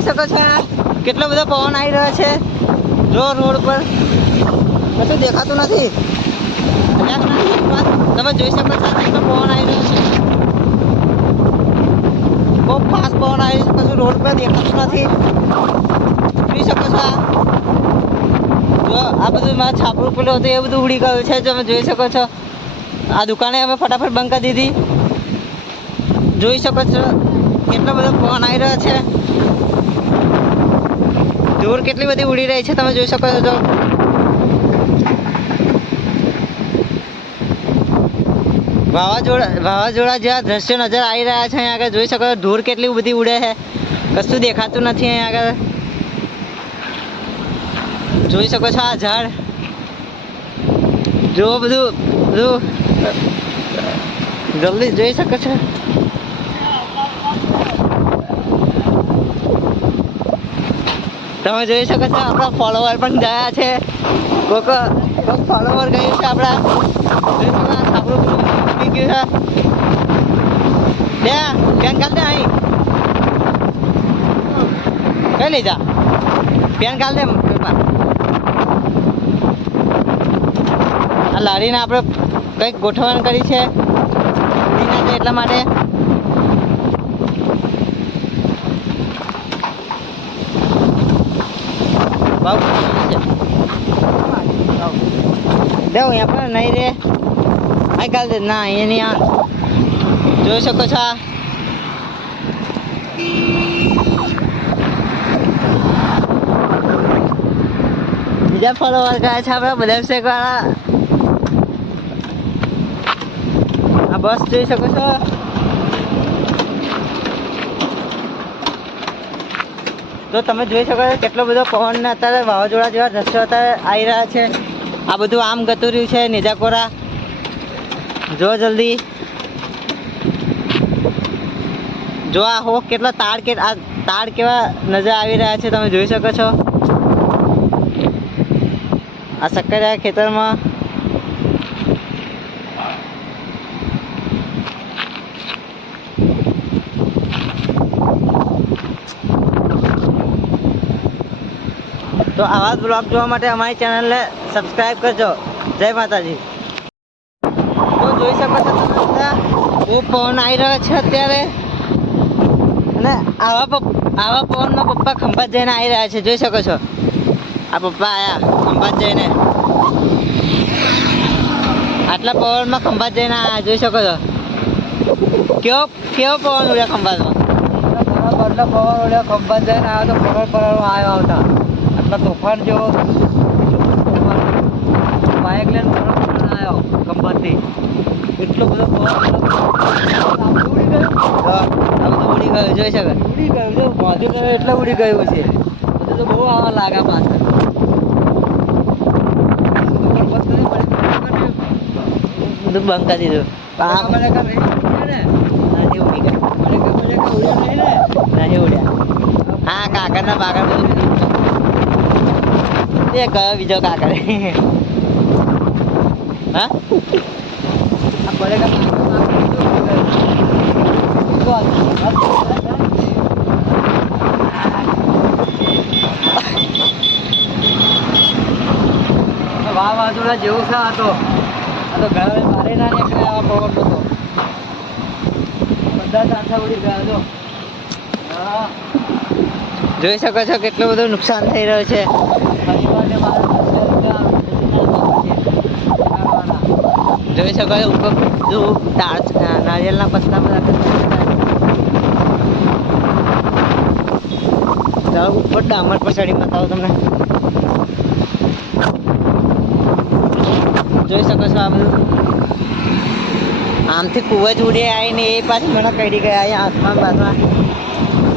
જોઈ શકો છો કેટલો બધો પવન આવી રહ્યો છે જો રોડ પર કશું દેખાતું નથી તમે જોઈ શકો છો કેટલો પવન આવી રહ્યો છે બહુ ફાસ્ટ પવન આવી રહ્યો છે કશું રોડ પર દેખાતું નથી જોઈ શકો છો જો આ બધું મારા છાપરું પેલું હતું એ બધું ઉડી ગયું છે તમે જોઈ શકો છો આ દુકાને અમે ફટાફટ બંધ કરી દીધી જોઈ શકો છો કેટલો બધો પવન આવી રહ્યો છે ધૂળ કેટલી બધી ઉડી રહી છે તમે જોઈ શકો છો વાવાઝોડા જેવા દ્રશ્યો નજર આવી રહ્યા છે અહીંયા આગળ જોઈ શકો છો ધૂળ કેટલી બધી ઉડે છે કશું દેખાતું નથી અહીંયા આગળ જોઈ શકો છો આ ઝાડ જો બધું જલ્દી જોઈ શકો છો તમે જોઈ શકો છો આપણા ફોલોવર પણ ગયા છે કોક ફોલોવર ગયું છે આપણા આપણું ગયું છે પેન કાઢ દે અહીં કઈ લઈ જા પેન કાઢ દે આ લારીને આપણે કંઈક ગોઠવણ કરી છે એટલા માટે દેવ અહીંયા પણ નહીં રે અહીં કાલ દે ના અહીંયા નહીં જોઈ શકો છો બીજા ફોલોવર ગયા છે આપણા બધા શેક વાળા આ બસ જોઈ શકો છો તો તમે જોઈ શકો છો કેટલો બધો પવન અત્યારે વાવાઝોડા જેવા દ્રશ્યો અત્યારે આવી રહ્યા છે આ બધું આમ ગતું રહ્યું છે નિજાકોરા જો જલ્દી જો આ હો કેટલા તાડ કેવા નજર આવી રહ્યા છે તમે જોઈ શકો છો આ સક્કરિયા ખેતરમાં તો આવા બ્લોગ જોવા માટે અમારી ચેનલને સબસ્ક્રાઈબ કરજો જય માતાજી તો જોઈ શકો છો તમે બધા બહુ પવન આવી રહ્યો છે અત્યારે અને આવા પવનમાં પપ્પા ખંભાત જઈને આવી રહ્યા છે જોઈ શકો છો આ પપ્પા આવ્યા ખંભાત જઈને આટલા પવનમાં ખંભાત જઈને આવ્યા જોઈ શકો છો કેવો પવન ઉડ્યા ખંભાતમાં બરાબર પવન ઉડ્યા ખંભાત જઈને આવ્યો તો પરળ આવ્યો આવતા આટલા તોફાન જેવો બાઇક લઈને આવ્યો ખંભાતથી એટલો બધો ઉડી ગયું જોઈ શકે ઉડી ગયું જો મોદી ગયો એટલે ઉડી ગયું છે બધું તો બહુ આવા લાગે પાછળ બધું બંધ કરી દીધું નહીં ઉડ્યા હા કાકરના બાગર બધું એ ગયો બીજો કાકર હા વાવાઝોડા જેવું છે આ તો ઘરે મારે ના નીકળે આવા પવન તો બધા સાથે ઉડી ગયા તો જોઈ શકો છો કેટલું બધું નુકસાન થઈ રહ્યું છે જોઈ શકો છો ઉપર નારિયેળના પત્તા બધા ઉપર ડામર પર ચડી બતાવો તમને જોઈ શકો છો આ બધું આમથી કુવજ ઉડી આવીને એ પાછી મને કડી ગયા અહીંયા આસમાન બાસમાં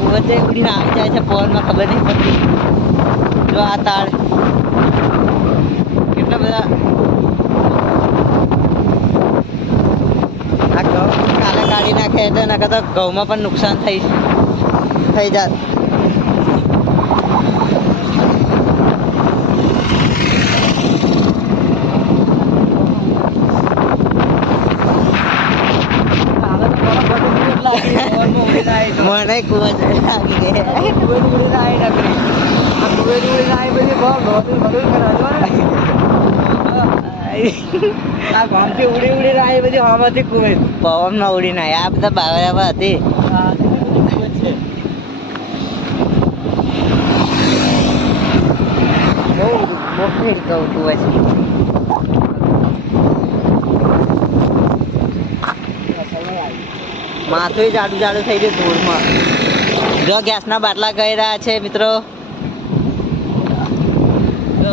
કુવજ ઉડીને આવી જાય છે પવનમાં ખબર નહીં પડતી જો આ તાળ કેટલા બધા આ ઘઉં કાલે કાઢી નાખે એટલે નકર તો ઘઉંમાં પણ નુકસાન થઈ જાય મને કુવા લાગી રે આ ગામથી ઉડી ઉડીને આવી બધી હવામાંથી કુવે પવનમાં ઉડીને આવ્યા. આ બધા બાવરાવા હતી. બહુ મોટી કહું કુવા છે. માથું જાડું જાડું થઈ ગયું ધૂળમાં. જો ગેસના બાટલા કહી રહ્યા છે મિત્રો.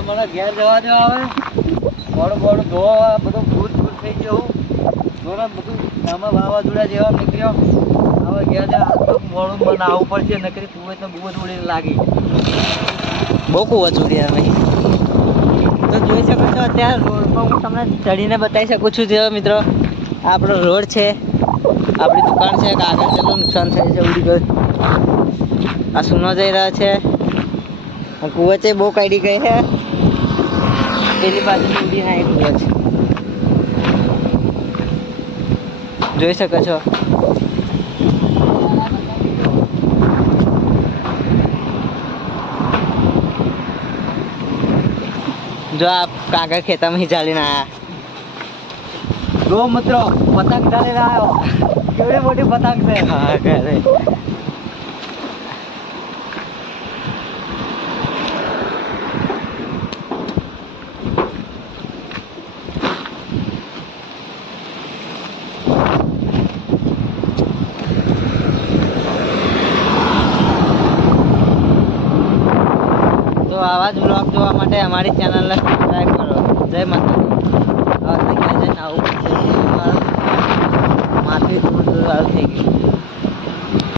મને ઘેર જવા દેવા આવે મોડું મોડું ધોવા બધું ભૂત ભૂત થઈ ગયું ધોરણ બધું આમાં વાવાઝોડા જેવા નીકળ્યો હવે ઘેર જવા મોડું મને આવવું પડશે નકરી તું તો બહુ જ ઉડીને લાગી બહુ કુવા ચૂરી અમે તો જોઈ શકો છો અત્યારે રોડમાં હું તમને ચડીને બતાવી શકું છું. જો મિત્રો આ આપણો રોડ છે, આપણી દુકાન છે. આગળ જેટલું નુકસાન થાય છે ઉડી ગયું. આ સૂનો જઈ રહ્યો છે. કુવચે બહુ કાઢી ગઈ છે. પેલી બાજુ ઉડી ના કુવચ જોઈ શકો છો. જો આ કાગળ ખેતરમાં ચાલીને આયા. જો મિત્રો પતંગ ચાલીને આવ્યો કેવડી મોટી પતંગ છે. હા કરે તો આવા જ બ્લોગ જોવા માટે અમારી ચેનલને સબસ્ક્રાઈબ કરો. જય માતાજી. હવે જઈને આવું માથું થોડું થોડું સારું થઈ ગયું.